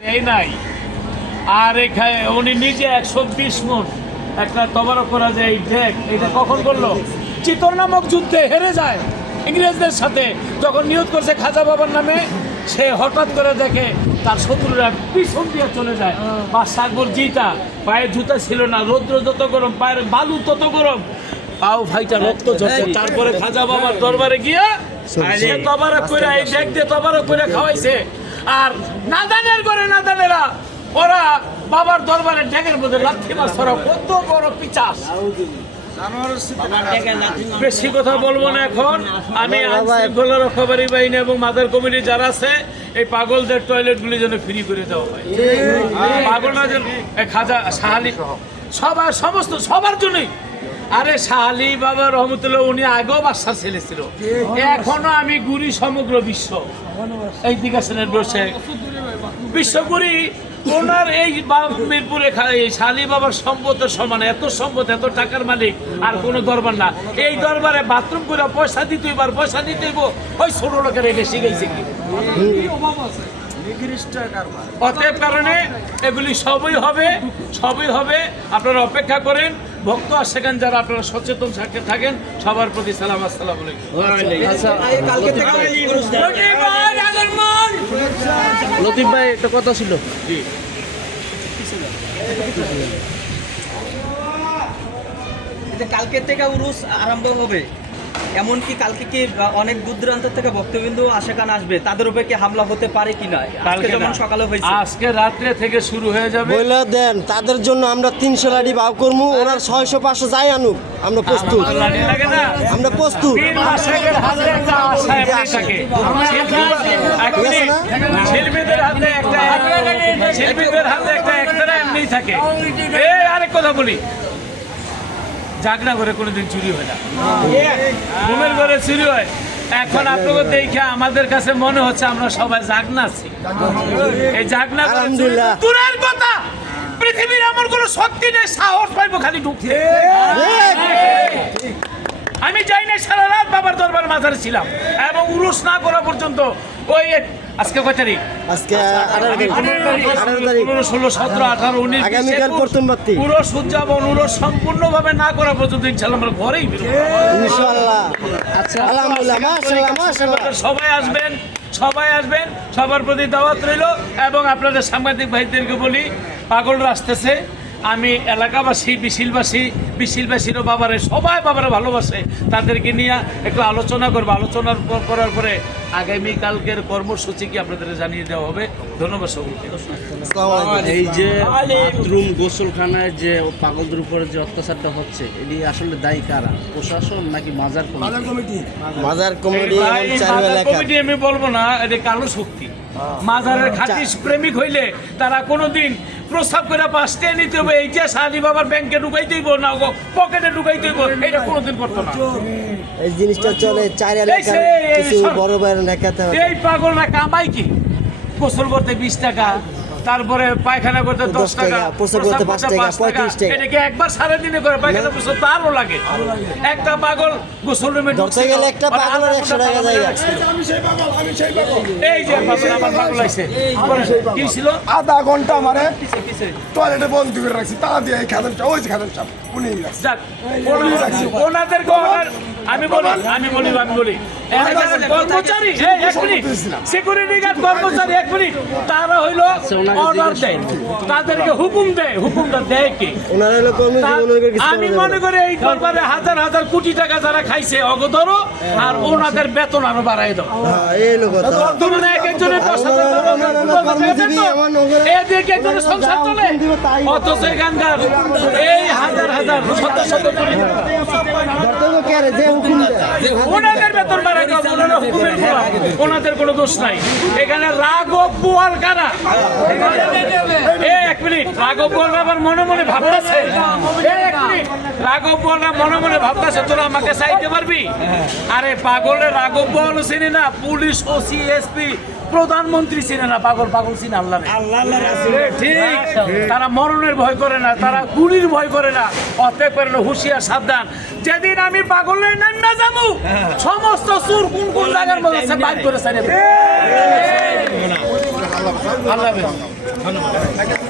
এই নাই আর এখানে উনি নিজে 120 মণ একটা তবারক করা যায় এই ঢেক এটা কখন করলো চিতর নামক যুদ্ধে হেরে যায় ইংরেজদের সাথে যখন নিয়োগ করছে খাজা বাবার নামে সে হঠাৎ করে দেখে তার শত্রুরা পিছন দিয়ে চলে যায় বা সাগর জিতা পায়ে জুতা ছিল না রৌদ্র যত গরম পায়ের বালু তত গরম পাও ভাইটা রক্ত ঝরছে তারপরে খাজা বাবার দরবারে গিয়া সে তবারক করে এই ঢেক দিয়ে তবারক করে খাওয়াইছে আর নাদানের করে নাদানেরা ওরা বাবার দরবারে ঢেকের মধ্যে লাথি মাছ ধরা কত বড় পিচাস বেশি কথা বলবো না এখন আমি আইনশৃঙ্খলা রক্ষাকারী বাহিনী এবং মাদার কমিটি যারা আছে এই পাগলদের টয়লেটগুলি যেন ফ্রি করে দেওয়া হয় পাগলরা যেন খাজা শাহালি সবার সমস্ত সবার জন্যই আরে শাহালি বাবা রহমতুল্লাহ উনি আগেও বাদশার ছেলে ছিল এখনো আমি গুরি সমগ্র বিশ্ব এই দিকাশনের বসে বিশ্বগুরি ওনার এই মিরপুরে শালি বাবার সম্পদের সমান এত সম্পদ এত টাকার মালিক আর কোনো দরবার না এই দরবারে বাথরুম করে পয়সা দিতে হইবার পয়সা দিতে হইব ওই ছোট লোকের এটা শিখাইছে কি অতএব কারণে এগুলি সবই হবে আপনারা অপেক্ষা করেন ভক্ত আর সেখানে যারা আপনারা সচেতন থাকেন সবার প্রতি সালাম আসসালামু আলাইকুম লতিফ ভাই একটা কথা ছিল কালকে থেকে উরুস আরম্ভ হবে এমনকি কালকে কি অনেক দূর দূরান্ত থেকে ভক্তবিন্দু আশেকান আসবে তাদের উপরে কি হামলা হতে পারে কিনা আজকে যেমন সকালে হয়েছে আজকে রাত্রে থেকে শুরু হয়ে যাবে বলে দেন তাদের জন্য আমরা 300 লাঠি বাউ করবো ওনার 600 500 যাই আনুক আমরা প্রস্তুত আমরা প্রস্তুত শিল্পীদের হাতে একটা এমনি থাকে আরেক কথা বলি জাগনা ঘরে কোনোদিন চুরি হয় না ঘুমের ঘরে চুরি হয় এখন আপনাকে দেখে আমাদের কাছে মনে হচ্ছে আমরা সবাই জাগনা আছি এই জাগনা দূরের কথা পৃথিবীর এমন কোনো শক্তি নেই সাহস পাইবো খালি ঢুকতে আমি যাই না সারা রাত বাবার দরবার মাঝারে ছিলাম এবং উরুস না করা পর্যন্ত ওই আজকে কয় তারিখ আজকে 18 তারিখ 16 17 18 19 আগামীকাল প্রথম বাতি পুরো উদযাপন উরুস সম্পূর্ণভাবে না করা পর্যন্ত ইনশাআল্লাহ আমরা ঘরেই ফিরব ইনশাআল্লাহ আচ্ছা আলহামদুলিল্লাহ মাশাআল্লাহ সবাই আসবেন সবার প্রতি দাওয়াত রইল এবং আপনাদের সাংবাদিক ভাইদেরকে বলি পাগলরা আসতেছে আমি এলাকাবাসী বিশিলবাসীরও বাবারে সবাই বাবারে ভালোবাসে তাদেরকে নিয়ে একটু আলোচনা করবো আলোচনার করার পরে আগামীকালকের কর্মসূচি কি আপনাদের জানিয়ে দেওয়া হবে ধন্যবাদ সকলকে এই যে বাথরুম গোসলখানায় যে পাগলদের উপরে যে অত্যাচারটা হচ্ছে এটি আসলে দায়ী কারা প্রশাসন নাকি মাজার কমিটি আমি বলবো না এটা কালো শক্তি মাজারের খাঁটি প্রেমিক হইলে তারা কোনোদিন প্রস্তাব করে পাশে নিতে হবে এইটা শাহালি বাবার ব্যাংকে ঢুকাই দিব না পকেটে ঢুকাই দিব এটা কোনোদিন করতো না এই জিনিসটা চলে চার এলাকার কিছু বড় বড় নেকাতে এই পাগলরা কামাই কি গোসল করতে 20 টাকা তারপরে পায়খানা করতে 10 টাকা প্রস্রাব করতে 5 টাকা 35 টাকা এটাকে একবার সারা দিনে করে পায়খানা গোসল তারও লাগে একটা পাগল গোসল রুমে ধরতে গেলে একটা পাগলের 100 টাকা যায় আমি সেই পাগল এই যে পাগল আমার পাগল আইছে কি ছিল আধা ঘন্টা আমারে টয়লেটে বন্ধ করে রাখছি তা দিয়ে এই খাদাম চা ওই যে খাদাম চা উনি রাখছি যাক ওনাদের আমি বলি কর্মচারী সিকিউরিটি গার্ড কর্মচারী 1 মিনিট তারা হইলো অর্ডার দেয় তাদেরকে হুকুমটা দেয় কি আমি মনে করি এই দরবারে হাজার হাজার কোটি টাকা যারা খাইছে অগদরও আর ওনাদের বেতন আরো বাড়াই দাও একজনের সংসার চলে অথচ এখানকার এই হাজার হাজার শত শত কোটি ওনাদের বেতন বাড়াই দাও ওনাদের কোনো দোষ নাই এখানে রাঘব বোয়াল কারা 1 মিনিট রাঘব বোয়াল আবার মনে মনে ভাবতেছে 1 মিনিট রাঘব বোয়াল মনে মনে ভাবতেছে তোরা আমাকে চাইতে পারবি আরে পাগলে রাঘব বোয়াল চিনি না পুলিশ ওসি এসপি প্রধানমন্ত্রী চিনে না পাগল চিনে আল্লাহ ঠিক তারা মরণের ভয় করে না তারা গুলির ভয় করে না অতএব করে হুঁশিয়ার সাবধান যেদিন আমি পাগলের নাম না যাবো সমস্ত সুর কোন জায়গার মধ্যে বাইর করে আল্লাহ হাফেজ। ধন্যবাদ।